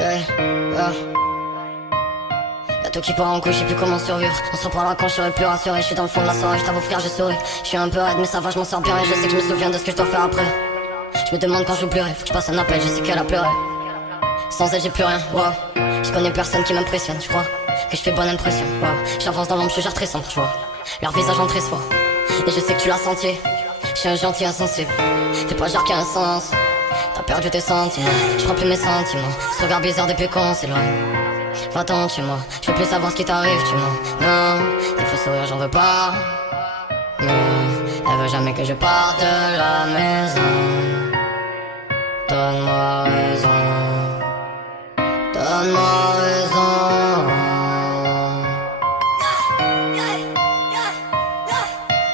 Yeah, yeah. Y'a tout qui part en couille, je sais plus comment survivre. On se reparlera quand je serai plus rassuré. Je suis dans le fond de la soirée, je t'avoue frère, j'ai souri. Je suis un peu raide mais ça va, je m'en sors bien. Et je sais que je me souviens de ce que je dois faire après. Je me demande quand j'oublierai, faut que je passe un appel, je sais qu'elle a pleuré. Sans elle j'ai plus rien, wow. Je connais personne qui m'impressionne, je crois que je fais bonne impression, wow. J'avance dans l'ombre, je gère très sombre, je vois leur visage en très fort. Et je sais que tu l'as senti, je suis un gentil insensible. Fais pas genre qu'il y a un sens, t'as perdu tes sentiments. Je crois plus mes sentiments, ce regard bizarre depuis qu'on s'éloigne. Va-t'en chez moi, je veux plus savoir ce qui t'arrive, tu mens. Non, des faux sourires j'en veux pas. Non, elle veut jamais que je parte de la maison. Donne-moi raison, donne-moi raison.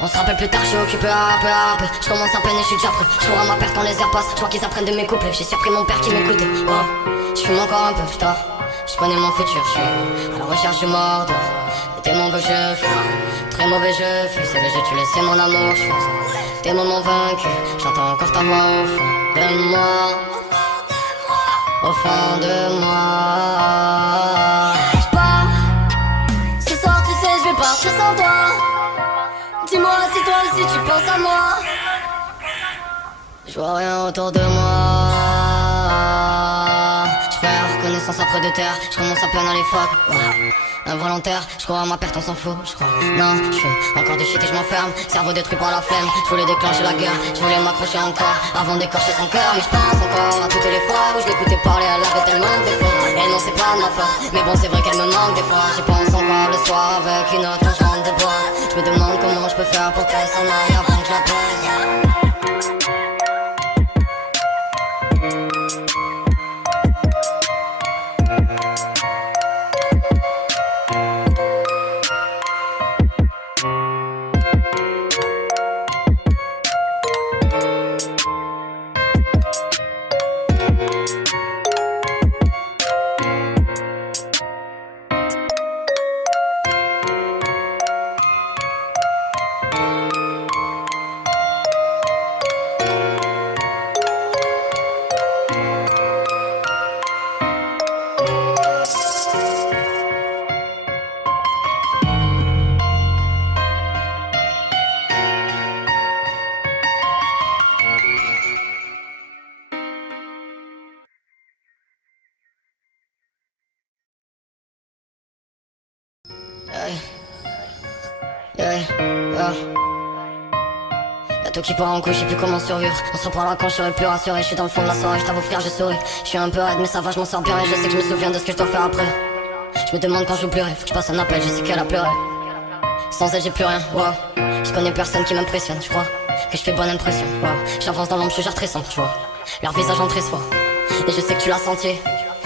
On se rappelle plus tard, je suis occupé à peu. Je commence à peine et je suis déjà prêt. Je cours à ma perte quand les airs passent. Je vois qu'ils apprennent de mes couplets. J'ai surpris mon père qui m'écoutait. Oh, je fume encore un peu, putain. Je connais mon futur, je suis à la recherche du mort. Des mauvais jeux, très mauvais jeu. C'est le jeu, tu laissais mon amour, je pense. Des moments vaincus, j'entends encore ta voix au fond de moi. Au fond de moi. J'pars, ce soir tu sais je vais partir sans toi. Dis-moi si toi aussi tu penses à moi. Je vois rien autour de moi. J'perds connaissance après de terre. Je commence à peine à les fuck. Involontaire, je crois à ma perte, on s'en fout, je crois. Non, je fume encore du shit et je m'enferme. Cerveau détruit par la flemme, je voulais déclencher la guerre. Je voulais m'accrocher encore avant d'écorcher son cœur. Mais je pense encore à toutes les fois où je l'écoutais parler, elle avait tellement de défauts. Et non, c'est pas de ma faute, mais bon, c'est vrai qu'elle me manque des fois. J'y pense encore le soir avec une autre quand je rentre de bois. Je me demande comment je peux faire pour qu'elle s'en aille avant que je la pèse. Y'a tout qui part en couille, je sais plus comment survivre. On se reparlera quand je serai plus rassuré. Je suis dans le fond de la soirée, je t'avoue frère, j'ai souri. Je suis un peu raide mais ça va, je m'en sors bien. Et je sais que je me souviens de ce que je dois faire après. Je me demande quand j'oublierai, faut que je passe un appel, je sais qu'elle a pleuré. Sans elle j'ai plus rien, wow. Je connais personne qui m'impressionne, je crois que je fais bonne impression, wow. J'avance dans l'ombre, je gère très sombre, je vois leur visage en très fort. Et je sais que tu l'as senti,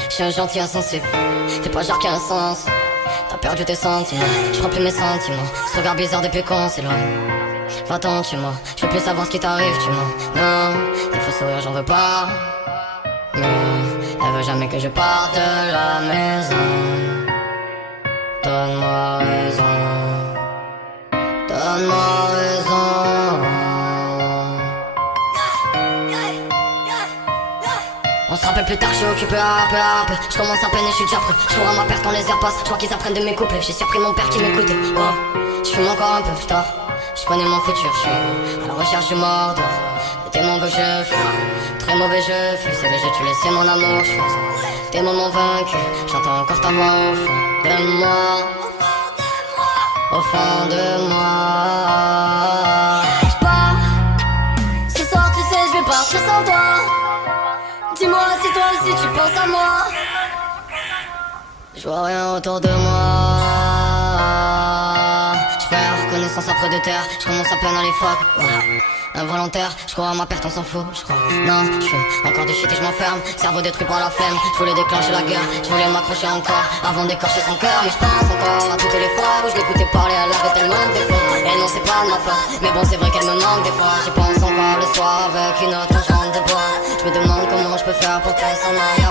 je suis un gentil insensible. Fais pas genre qu'il y a un sens, t'as perdu tes sentiments. Je crois plus mes sentiments, ce regard bizarre depuis qu'on s'éloigne. Va-t'en chez moi, je veux plus savoir ce qui t'arrive, tu mens. Non, des faux sourires j'en veux pas. Non, elle veut jamais que je parte de la maison. Donne-moi raison, donne-moi raison. On se rappelle plus tard, je suis occupé à peu. Je commence à peine et je suis déjà prêt. Je cours à ma perte quand les airs passent. Je vois qu'ils apprennent de mes couplets. J'ai surpris mon père qui m'écoutait. Oh, je fume encore un peu, putain. Je connais mon futur, je suis à la recherche du mort. Des mauvais jeux, très mauvais jeu. C'est le jeu, tu laissais mon amour, je pense. Des moments vaincus, j'entends encore ta voix au fond de moi. Au fond de moi. J'pars, ce soir tu sais je vais partir sans toi. Dis-moi si toi aussi tu penses à moi. Je vois rien autour de moi. J'perds connaissance après de terre. Je commence à peine à les fuck. Involontaire, je crois à ma perte, on s'en fout, je crois. Non, je fume encore du shit et je m'enferme. Cerveau détruit par la flemme, je voulais déclencher la guerre. Je voulais m'accrocher encore avant d'écorcher son cœur. Mais je pense encore à toutes les fois où je l'écoutais parler, elle avait tellement de défauts. Et non, c'est pas de ma faute, mais bon, c'est vrai qu'elle me manque des fois. J'y pense encore le soir avec une autre quand je rentre de bois. Je me demande comment je peux faire pour qu'elle s'en aille